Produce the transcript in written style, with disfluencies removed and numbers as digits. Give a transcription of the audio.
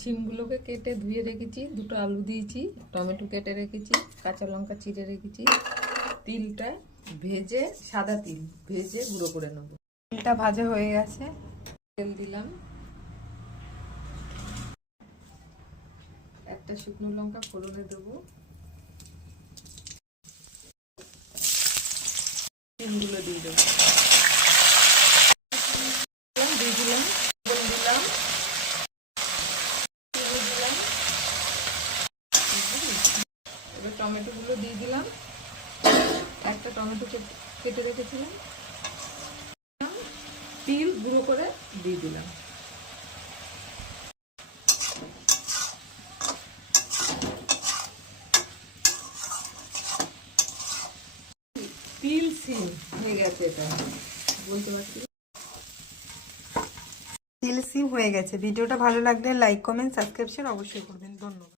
সিমগুলোকে কেটে ধুয়ে রেখেছি, দুটো আলু দিয়েছি, টমেটো কেটে রেখেছি, কাঁচা লঙ্কা চিড়ে রেখেছি। তিলটা ভেজে, সাদা তিল ভেজে গুঁড়ো করে নেব। তিলটা ভাজা হয়ে গেছে, তেল দিলাম, একটা শুকনো লঙ্কা ফোড়নে দেবো, তিলগুলো দিয়ে দেবো, দিয়ে দিলাম, দিলাম, দিলাম। এবার টমেটোগুলো দিয়ে দিলাম, একটা টমেটো কেটে রেখেছিলাম, তিল গুঁড়ো করে দিয়ে দিলাম। তিল সিম হয়ে গেছে, এটা বলতে পারছি। তিল সিম হয়ে গেছে। ভিডিওটা ভালো লাগলে লাইক, কমেন্ট, সাবস্ক্রিপশন অবশ্যই করবেন। ধন্যবাদ।